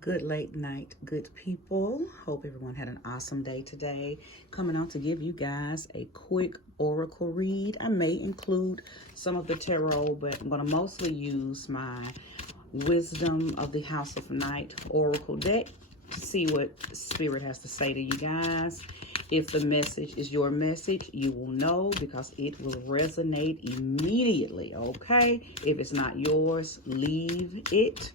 Good late night, good people. Hope everyone had an awesome day today. Coming out to give you guys a quick oracle read. I may include some of the tarot, but I'm going to mostly use my Wisdom of the House of Night oracle deck to see what Spirit has to say to you guys. If the message is your message, you will know because it will resonate immediately, okay? If it's not yours, leave it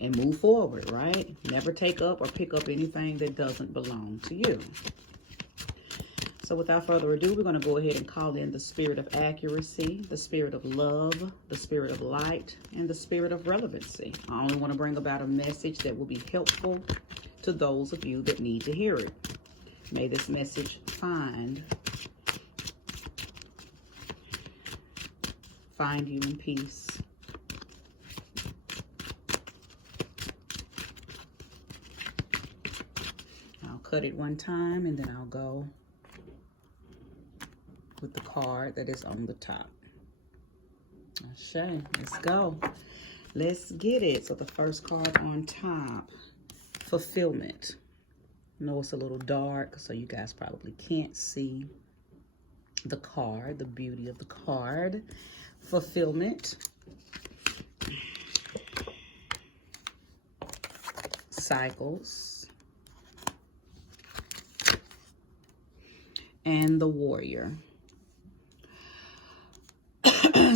and move forward, right? Never take up or pick up anything that doesn't belong to you. So without further ado, we're going to go ahead and call in the spirit of accuracy, the spirit of love, the spirit of light, and the spirit of relevancy. I only want to bring about a message that will be helpful to those of you that need to hear it. May this message find you in peace. Cut it one time and then I'll go with the card that is on the top. Okay, let's go. Let's get it. So the first card on top, fulfillment. I know it's a little dark, so you guys probably can't see the card, the beauty of the card. Fulfillment. Cycles. And the warrior.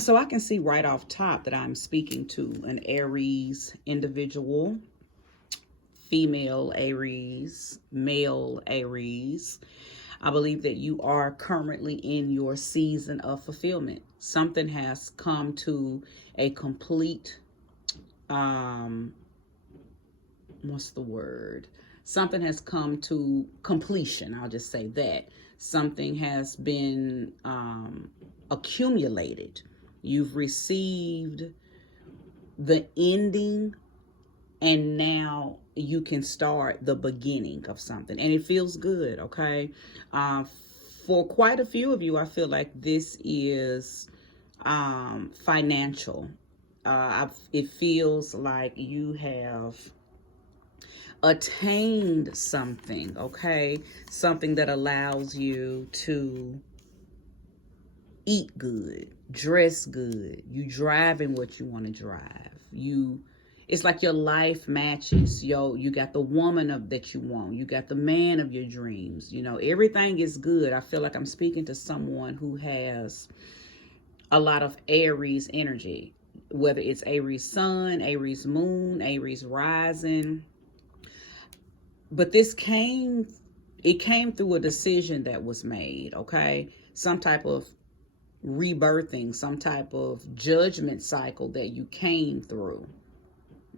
So I can see right off top that I'm speaking to an Aries individual, female Aries, male Aries. I believe that you are currently in your season of fulfillment. Something has come to a complete, what's the word? Something has come to completion. I'll just say that. Something has been accumulated. You've received the ending, and now you can start the beginning of something. And it feels good, okay? For quite a few of you, I feel like this is financial. It feels like you have attained something, okay? Something that allows you to eat good, dress good, you driving what you want to drive. It's like your life matches. You got the woman that you want. You got the man of your dreams. You know, everything is good. I feel like I'm speaking to someone who has a lot of Aries energy, whether it's Aries sun, Aries moon, Aries rising. But it came through a decision that was made, okay? Some type of rebirthing, some type of judgment cycle that you came through,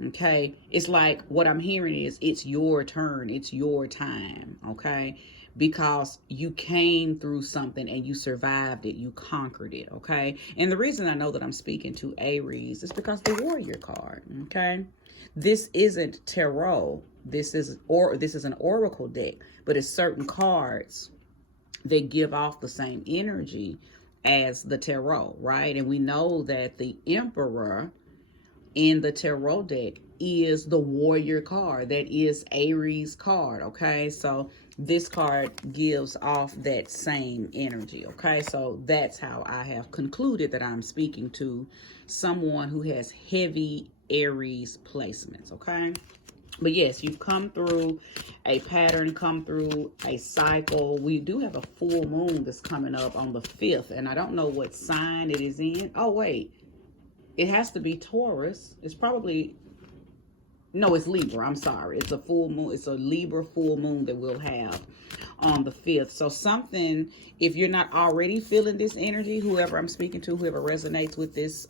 okay? It's like what I'm hearing is it's your turn, it's your time, okay? Because you came through something and you survived it, you conquered it, okay? And the reason I know that I'm speaking to Aries is because the warrior card, okay? This isn't tarot. This is an oracle deck, but it's certain cards that give off the same energy as the tarot, right? And we know that the Emperor in the tarot deck is the warrior card. That is Aries card, okay? So this card gives off that same energy, okay? So that's how I have concluded that I'm speaking to someone who has heavy Aries placements, okay? But yes, you've come through a pattern, come through a cycle. We do have a full moon that's coming up on the 5th, and I don't know what sign it is in. Oh, wait. It has to be Taurus. It's probably, no, it's Libra. I'm sorry. It's a full moon. It's a Libra full moon that we'll have on the 5th. So something, if you're not already feeling this energy, whoever I'm speaking to, whoever resonates with this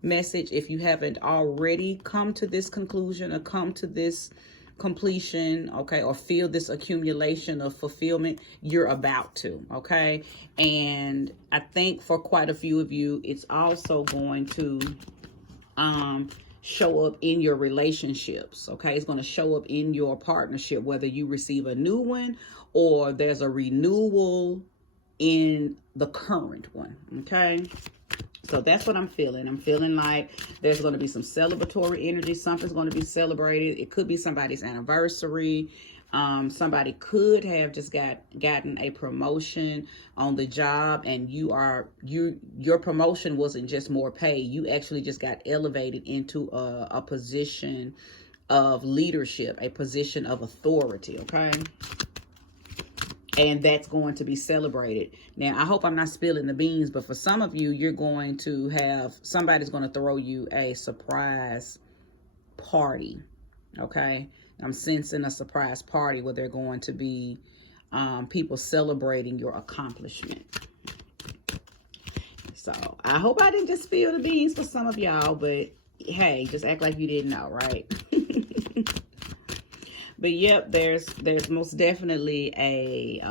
message, if you haven't already come to this conclusion or come to this completion, okay, or feel this accumulation of fulfillment, you're about to, okay? And I think for quite a few of you, it's also going to show up in your relationships, okay? It's going to show up in your partnership, whether you receive a new one or there's a renewal in the current one, okay? So that's what I'm feeling. I'm feeling like there's going to be some celebratory energy. Something's going to be celebrated. It could be somebody's anniversary. Somebody could have just gotten a promotion on the job, and your promotion wasn't just more pay. You actually just got elevated into a position of leadership, a position of authority. Okay. And that's going to be celebrated. Now, I hope I'm not spilling the beans, but for some of you, you're going to have, somebody's going to throw you a surprise party, okay? I'm sensing a surprise party where they're going to be people celebrating your accomplishment. So, I hope I didn't just spill the beans for some of y'all, but hey, just act like you didn't know, right? But yep, there's most definitely a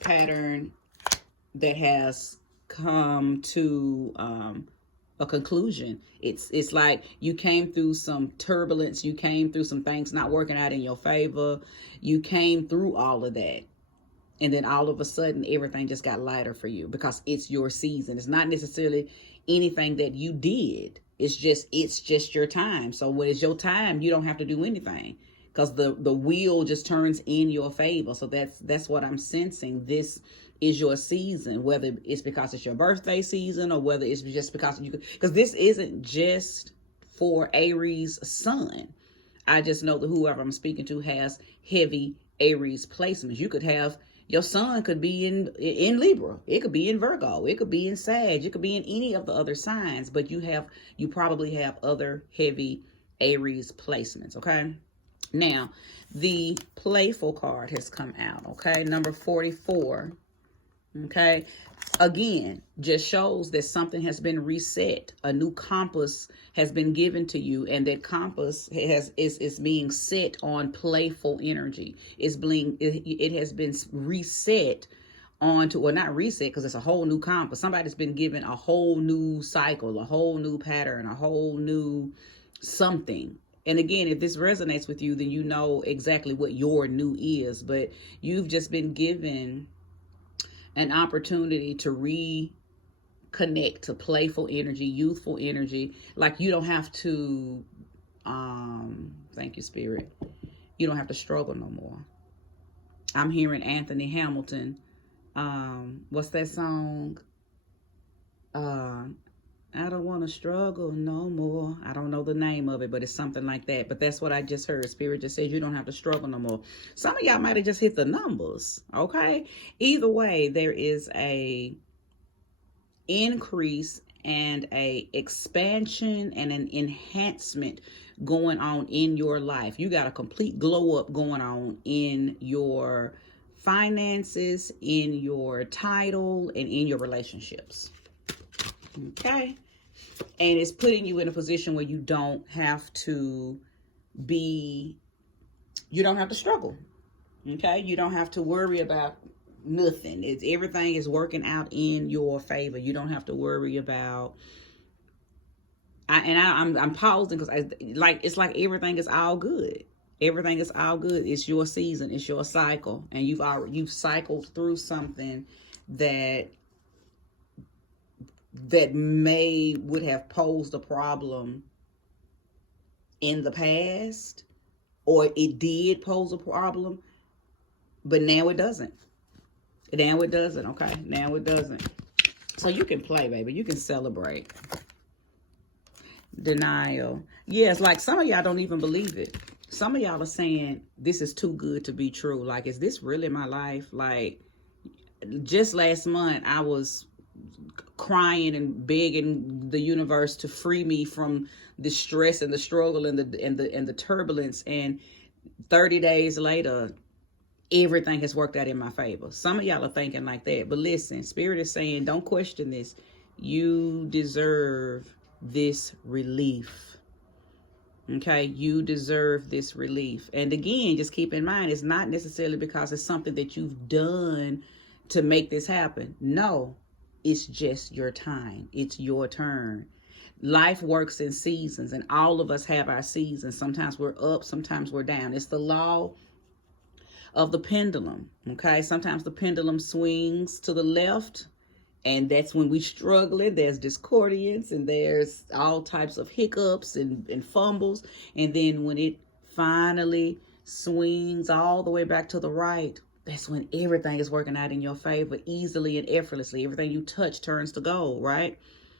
pattern that has come to a conclusion. It's like you came through some turbulence, you came through some things not working out in your favor, you came through all of that, and then all of a sudden everything just got lighter for you because it's your season. It's not necessarily anything that you did. It's just your time. So when it's your time, you don't have to do anything, because the wheel just turns in your favor. So that's what I'm sensing. This is your season, whether it's because it's your birthday season or whether it's just because because this isn't just for Aries sun. I just know that whoever I'm speaking to has heavy Aries placements. You could have, your sun could be in Libra. It could be in Virgo. It could be in Sag. It could be in any of the other signs, but you probably have other heavy Aries placements, okay? Now, the playful card has come out, okay? Number 44, okay? Again, just shows that something has been reset. A new compass has been given to you, and that compass is being set on playful energy. It has been reset onto, well, not reset because it's a whole new compass. Somebody's been given a whole new cycle, a whole new pattern, a whole new something. And again, if this resonates with you, then you know exactly what your new is. But you've just been given an opportunity to reconnect to playful energy, youthful energy. Like you don't have to, thank you, Spirit. You don't have to struggle no more. I'm hearing Anthony Hamilton. What's that song? I don't want to struggle no more. I don't know the name of it, but it's something like that. But that's what I just heard. Spirit just says you don't have to struggle no more. Some of y'all might have just hit the numbers, okay? Either way, there is a increase and a expansion and an enhancement going on in your life. You got a complete glow up going on in your finances, in your title, and in your relationships. Okay. And it's putting you in a position where you don't have to struggle. Okay. You don't have to worry about nothing. Everything is working out in your favor. You don't have to worry about, I'm pausing because it's like everything is all good. Everything is all good. It's your season. It's your cycle. And you've cycled through something that would have posed a problem in the past, or it did pose a problem, but now it doesn't. Now it doesn't, okay? Now it doesn't. So you can play, baby. You can celebrate. Denial. Yes, like some of y'all don't even believe it. Some of y'all are saying, this is too good to be true. Like, is this really my life? Like, just last month, I was crying and begging the universe to free me from the stress and the struggle and the turbulence, and 30 days later everything has worked out in my favor. Some of y'all are thinking like that, but listen, Spirit is saying don't question this. You deserve this relief. Okay, you deserve this relief. And again, just keep in mind, it's not necessarily because it's something that you've done to make this happen. No, it's just your time. It's your turn. Life works in seasons, and all of us have our seasons. Sometimes we're up, sometimes we're down. It's the law of the pendulum, okay? Sometimes the pendulum swings to the left And that's when we struggling. There's discordiance and there's all types of hiccups and fumbles. And then when it finally swings all the way back to the right, that's when everything is working out in your favor easily and effortlessly. Everything you touch turns to gold, right?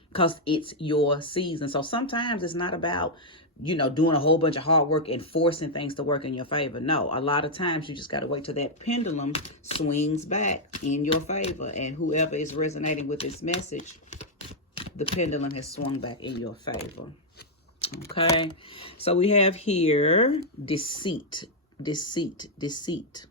Because it's your season. So sometimes it's not about, you know, doing a whole bunch of hard work and forcing things to work in your favor. No, a lot of times you just got to wait till that pendulum swings back in your favor. And whoever is resonating with this message, the pendulum has swung back in your favor. Okay, so we have here deceit, deceit, deceit.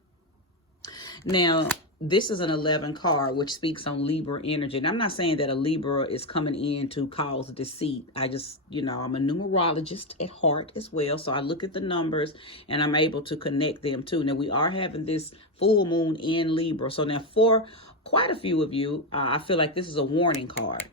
Now, this is an 11 card, which speaks on Libra energy. And I'm not saying that a Libra is coming in to cause deceit. I just, you know, I'm a numerologist at heart as well. So I look at the numbers and I'm able to connect them too. Now, we are having this full moon in Libra. So now for quite a few of you, I feel like this is a warning card.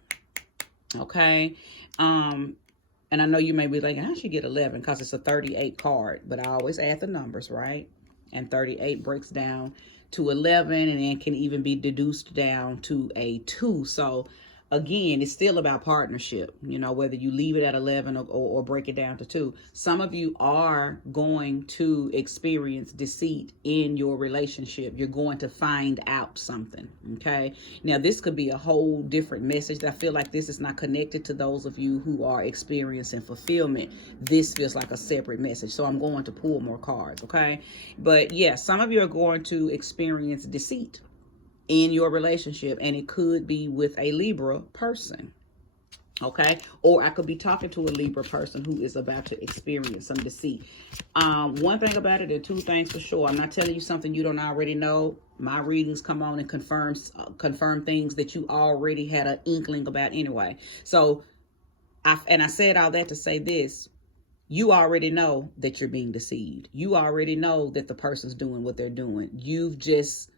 Okay. And I know you may be like, I should get 11 because it's a 38 card. But I always add the numbers, right? And 38 breaks down to 11 and then can even be deduced down to a 2. So again, it's still about partnership, you know, whether you leave it at 11 or break it down to 2. Some of you are going to experience deceit in your relationship. You're going to find out something. Okay. Now, this could be a whole different message. I feel like this is not connected to those of you who are experiencing fulfillment. This feels like a separate message. So I'm going to pull more cards. Okay. But yeah, some of you are going to experience deceit in your relationship, and it could be with a Libra person. Okay, or I could be talking to a Libra person who is about to experience some deceit. One thing about it, and two things for sure. I'm not telling you something you don't already know. My readings come on and confirm things that you already had an inkling about anyway. So I said all that to say this: you already know that you're being deceived. You already know that the person's doing what they're doing. You've just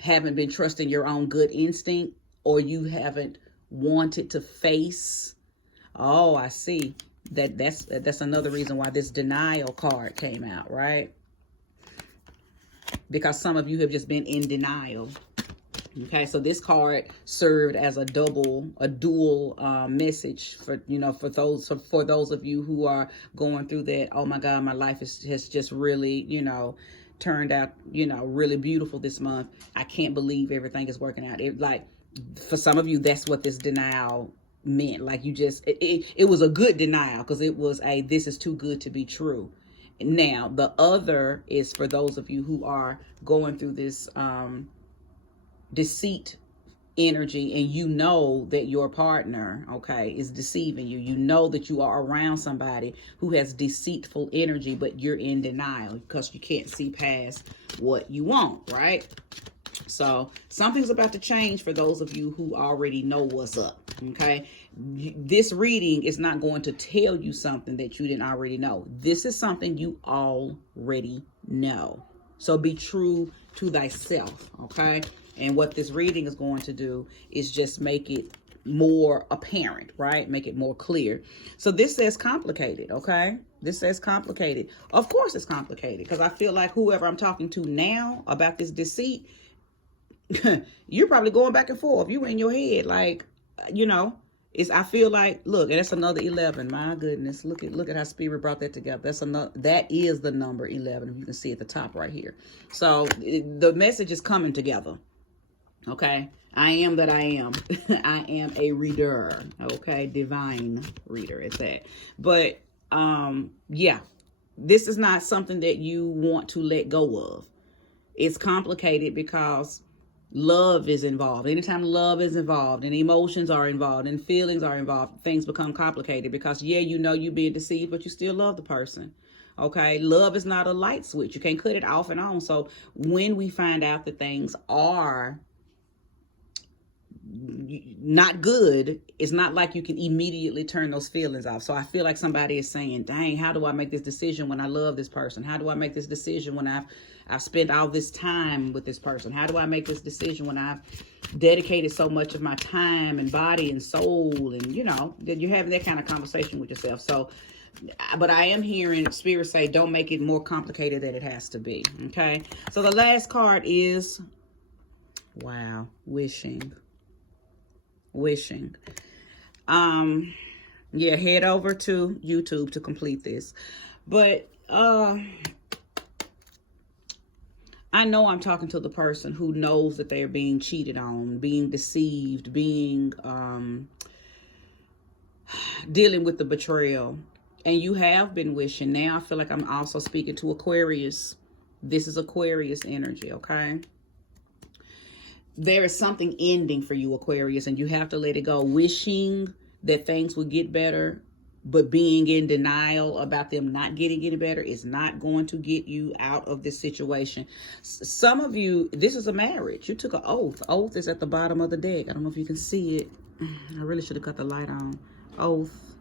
haven't been trusting your own good instinct, or you haven't wanted to face. Oh, I see. That's another reason why this denial card came out, right? Because some of you have just been in denial. Okay, so this card served as a dual message for, you know, for those of you who are going through that. Oh my God, my life has just really, you know, turned out, you know, really beautiful this month. I can't believe everything is working out. It, like, for some of you, that's what this denial meant. Like, you just, it was a good denial because it was this is too good to be true. Now, the other is for those of you who are going through this deceit energy, and you know that your partner, okay, is deceiving you. You know that you are around somebody who has deceitful energy, but you're in denial because you can't see past what you want, right? So something's about to change for those of you who already know what's up, okay? This reading is not going to tell you something that you didn't already know. This is something you already know. So be true to thyself, okay? And what this reading is going to do is just make it more apparent, right? Make it more clear. So this says complicated, okay? This says complicated. Of course it's complicated because I feel like whoever I'm talking to now about this deceit, you're probably going back and forth. You in your head, like, you know, I feel like, look, and that's another 11. My goodness, look at how Spirit brought that together. That is the number 11. If you can see at the top right here. So the message is coming together. Okay, I am that I am. I am a reader. Okay, divine reader at that. But yeah, this is not something that you want to let go of. It's complicated because love is involved. Anytime love is involved and emotions are involved and feelings are involved, things become complicated because, yeah, you know you're being deceived, but you still love the person. Okay, love is not a light switch. You can't cut it off and on. So when we find out that things are not good, it's not like you can immediately turn those feelings off. So I feel like somebody is saying, dang, how do I make this decision when I love this person? How do I make this decision when I've spent all this time with this person? How do I make this decision when I've dedicated so much of my time and body and soul? And, you know, that you're having that kind of conversation with yourself. So, but I am hearing Spirit say, don't make it more complicated than it has to be. Okay. So the last card is, wow, wishing. Wishing. Yeah, head over to YouTube to complete this. But I know I'm talking to the person who knows that they're being cheated on, being deceived, being dealing with the betrayal. And you have been wishing. Now I feel like I'm also speaking to Aquarius. This is Aquarius energy, okay? There is something ending for you, Aquarius, and you have to let it go. Wishing that things would get better, but being in denial about them not getting any better is not going to get you out of this situation. Some of you, this is a marriage. You took an oath. Oath is at the bottom of the deck. I don't know if you can see it. I really should have cut the light on. Oath.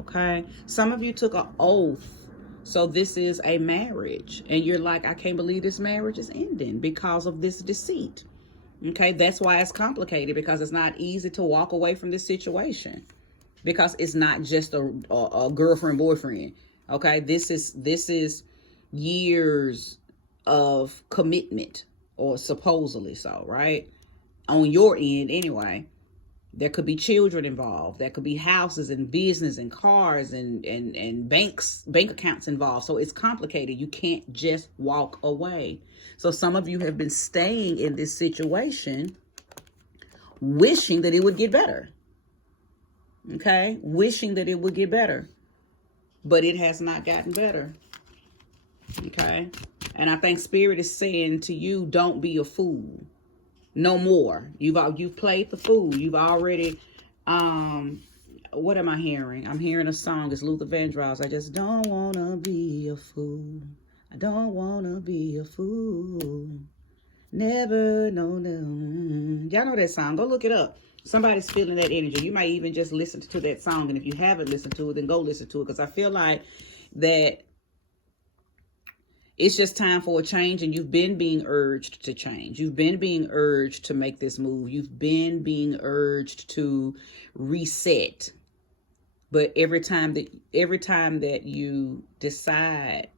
Okay. Some of you took an oath. So this is a marriage. And you're like, I can't believe this marriage is ending because of this deceit. Okay, that's why it's complicated, because it's not easy to walk away from this situation, because it's not just a girlfriend boyfriend. Okay, this is years of commitment, or supposedly so, right? On your end anyway. There could be children involved. There could be houses and business and cars and bank accounts involved. So it's complicated. You can't just walk away. So some of you have been staying in this situation wishing that it would get better. Okay? Wishing that it would get better. But it has not gotten better. Okay? And I think Spirit is saying to you, don't be a fool. No more. You've played the fool. You've already, what am I hearing? I'm hearing a song. It's Luther Vandross. I just don't want to be a fool. I don't want to be a fool. Never, no. Y'all know that song. Go look it up. Somebody's feeling that energy. You might even just listen to that song. And if you haven't listened to it, then go listen to it. Because I feel like that it's just time for a change, and you've been being urged to change. You've been being urged to make this move. You've been being urged to reset. But every time that you decide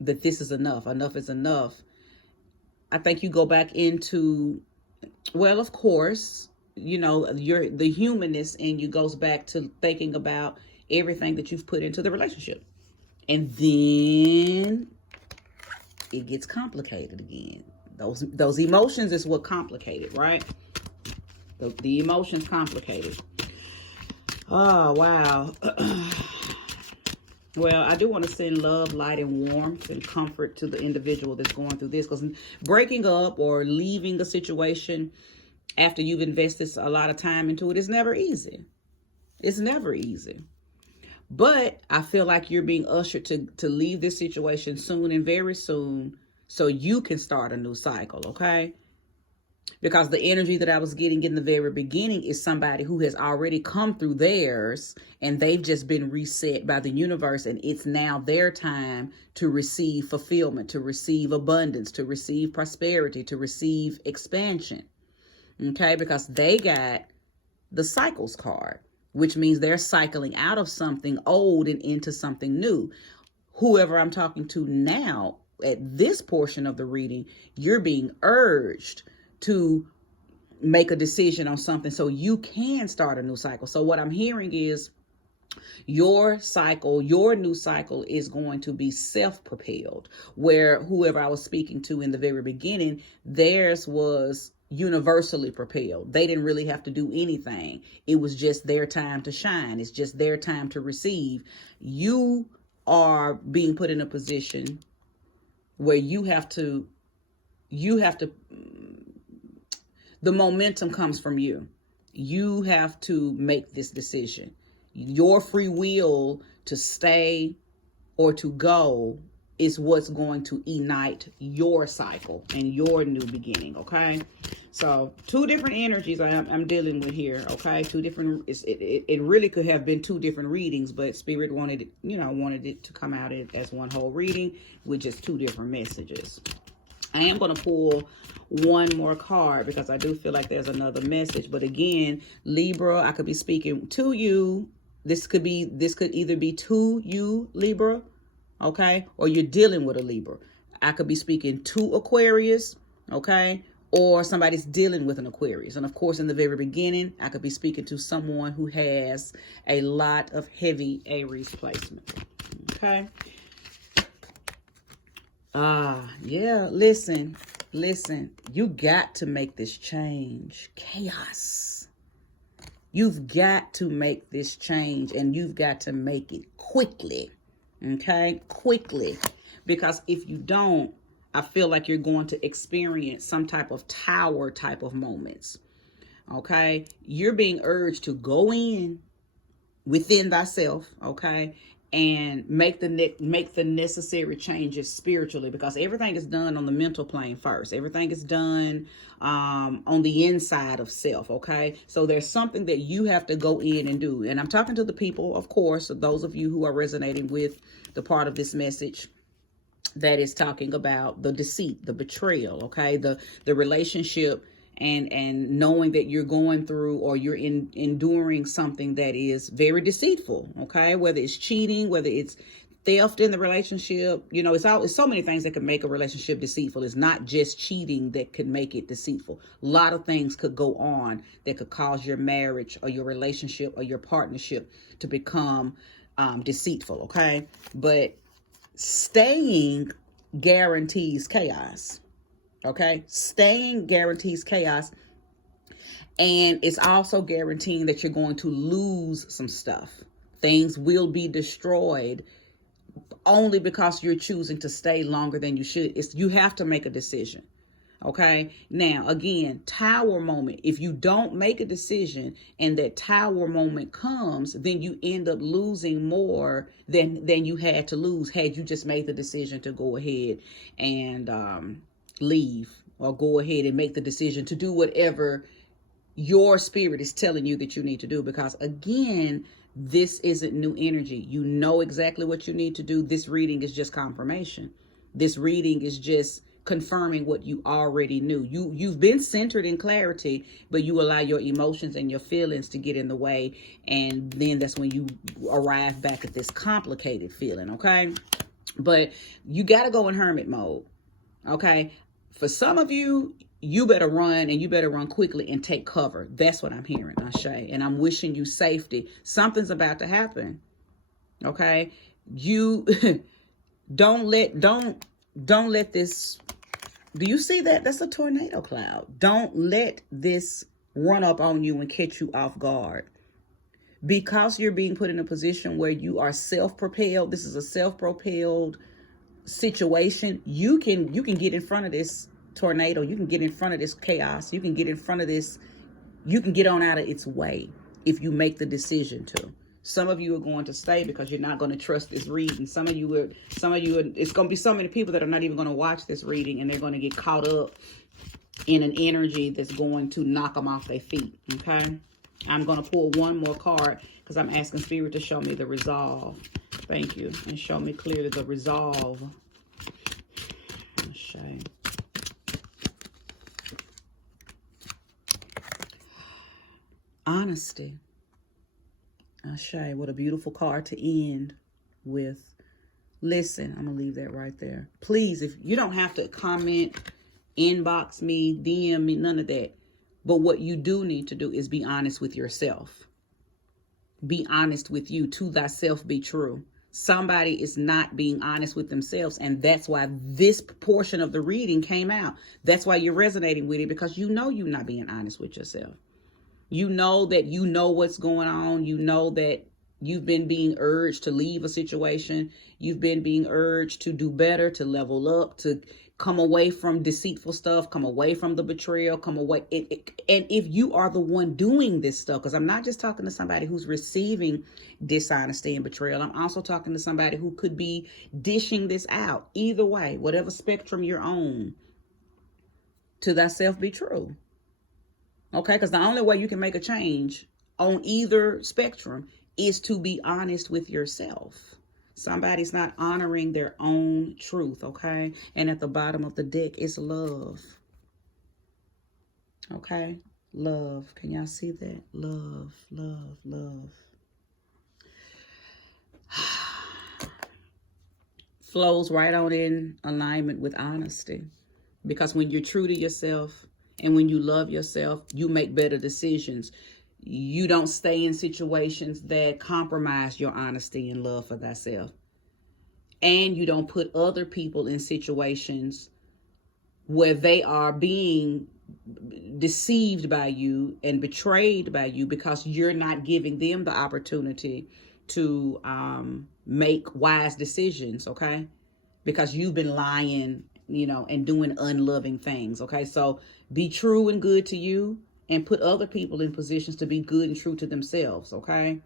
that this is enough is enough, I think you go back into, well, of course, you know, the humanness in you goes back to thinking about everything that you've put into the relationship. And then it gets complicated again. Those emotions is what complicated, right? The emotions complicated. Oh, wow. Well, I do want to send love, light, and warmth and comfort to the individual that's going through this, because breaking up or leaving a situation after you've invested a lot of time into it is never easy. It's never easy. But I feel like you're being ushered to leave this situation soon, and very soon, so you can start a new cycle, okay? Because the energy that I was getting in the very beginning is somebody who has already come through theirs, and they've just been reset by the universe, and it's now their time to receive fulfillment, to receive abundance, to receive prosperity, to receive expansion, okay? Because they got the cycles card, which means they're cycling out of something old and into something new. Whoever I'm talking to now, at this portion of the reading, you're being urged to make a decision on something so you can start a new cycle. So what I'm hearing is your cycle, your new cycle is going to be self-propelled, where whoever I was speaking to in the very beginning, theirs was universally propelled. They didn't really have to do anything. It was just their time to shine. It's just their time to receive. You are being put in a position where you have to, the momentum comes from you. You have to make this decision. Your free will to stay or to go is what's going to ignite your cycle and your new beginning, okay? So two different energies I'm dealing with here, okay? Two different, it really could have been two different readings, but Spirit wanted it to come out as one whole reading with just two different messages. I am going to pull one more card because I do feel like there's another message. But again, Libra, I could be speaking to you. This could either be to you, Libra, okay? Or you're dealing with a Libra. I could be speaking to Aquarius, okay? or somebody's dealing with an Aquarius. And of course, in the very beginning, I could be speaking to someone who has a lot of heavy Aries placement. Okay. Yeah, listen, you got to make this change. Chaos. You've got to make this change, and you've got to make it quickly. Okay, quickly. Because if you don't, I feel like you're going to experience some type of tower type of moments. Okay, you're being urged to go in within thyself, okay, and make the necessary changes spiritually, because everything is done on the mental plane first. Everything is done on the inside of self, okay? So there's something that you have to go in and do. And I'm talking to the people, of course, those of you who are resonating with the part of this message that is talking about the deceit, the betrayal, okay, the relationship, and knowing that you're going through, or you're enduring something that is very deceitful, okay, whether it's cheating, whether it's theft in the relationship. You know, it's so many things that can make a relationship deceitful. It's not just cheating that could make it deceitful. A lot of things could go on that could cause your marriage or your relationship or your partnership to become deceitful, okay? But staying guarantees chaos. Okay, staying guarantees chaos, and it's also guaranteeing that you're going to lose some stuff. Things will be destroyed only because you're choosing to stay longer than you should. You have to make a decision. Okay, now again, tower moment. If you don't make a decision and that tower moment comes, then you end up losing more than you had to lose had you just made the decision to go ahead and leave, or go ahead and make the decision to do whatever your spirit is telling you that you need to do. Because again, this isn't new energy. You know exactly what you need to do. This reading is just confirmation. This reading is just confirming what you already knew. You've been centered in clarity, but you allow your emotions and your feelings to get in the way, and then that's when you arrive back at this complicated feeling, okay? But you got to go in hermit mode, okay? For some of you, you better run, and you better run quickly and take cover. That's what I'm hearing, Ashe. And I'm wishing you safety. Something's about to happen. Okay? You don't let this, do you see that? That's a tornado cloud. Don't let this run up on you and catch you off guard. Because you're being put in a position where you are self-propelled. This is a self-propelled situation. You can get in front of this tornado. You can get in front of this chaos. You can get in front of this. You can get on out of its way if you make the decision to. Some of you are going to stay because you're not going to trust this reading. Some of you, it's going to be so many people that are not even going to watch this reading, and they're going to get caught up in an energy that's going to knock them off their feet. Okay. I'm going to pull one more card because I'm asking Spirit to show me the resolve. Thank you. And show me clearly the resolve. Shame. Honesty. Ashe, what a beautiful card to end with. Listen, I'm going to leave that right there. Please, if you don't have to comment, inbox me, DM me, none of that. But what you do need to do is be honest with yourself. Be honest with you. To thyself be true. Somebody is not being honest with themselves, and that's why this portion of the reading came out. That's why you're resonating with it, because you know you're not being honest with yourself. You know that you know what's going on. You know that you've been being urged to leave a situation. You've been being urged to do better, to level up, to come away from deceitful stuff, come away from the betrayal, come away. And if you are the one doing this stuff, because I'm not just talking to somebody who's receiving dishonesty and betrayal. I'm also talking to somebody who could be dishing this out. Either way, whatever spectrum you're on, to thyself be true. Okay, because the only way you can make a change on either spectrum is to be honest with yourself. Somebody's not honoring their own truth, okay? And at the bottom of the deck is love. Okay? Love. Can y'all see that? Love, love, love. Flows right on in alignment with honesty. Because when you're true to yourself, And when you love yourself, you make better decisions. You don't stay in situations that compromise your honesty and love for thyself. And you don't put other people in situations where they are being deceived by you and betrayed by you because you're not giving them the opportunity to make wise decisions, okay? Because you've been lying, and doing unloving things, okay? So be true and good to you and put other people in positions to be good and true to themselves, okay?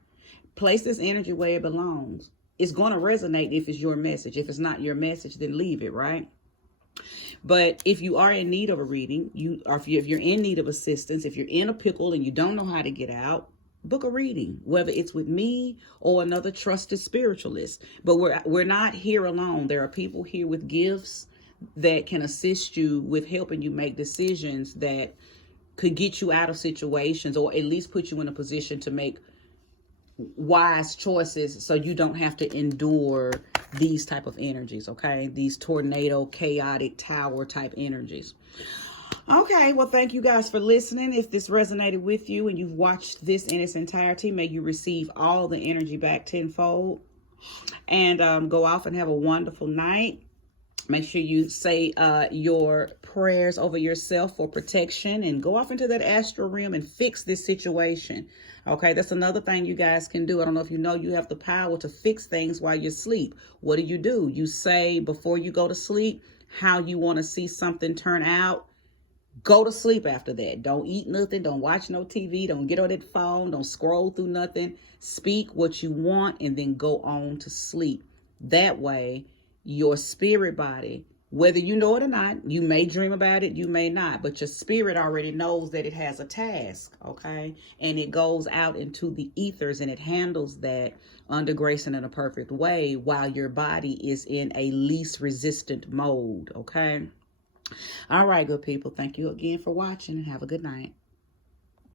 Place this energy where it belongs. It's going to resonate if it's your message. If it's not your message, then leave it, right? But if you are in need of a reading, if you're in need of assistance, if you're in a pickle and you don't know how to get out, book a reading, whether it's with me or another trusted spiritualist. But we're not here alone. There are people here with gifts that can assist you with helping you make decisions that could get you out of situations, or at least put you in a position to make wise choices so you don't have to endure these type of energies, okay? These tornado, chaotic, tower type energies. Okay, well, thank you guys for listening. If this resonated with you and you've watched this in its entirety, may you receive all the energy back tenfold. And go off and have a wonderful night. Make sure you say your prayers over yourself for protection, and go off into that astral realm and fix this situation. Okay, that's another thing you guys can do. I don't know if you know, you have the power to fix things while you sleep. What do? You say before you go to sleep how you want to see something turn out. Go to sleep after that. Don't eat nothing. Don't watch no TV. Don't get on that phone. Don't scroll through nothing. Speak what you want and then go on to sleep. That way, your spirit body, whether you know it or not, you may dream about it, you may not, but your spirit already knows that it has a task, okay? And it goes out into the ethers and it handles that under grace and in a perfect way while your body is in a least resistant mode, okay? All right, good people. Thank you again for watching and have a good night.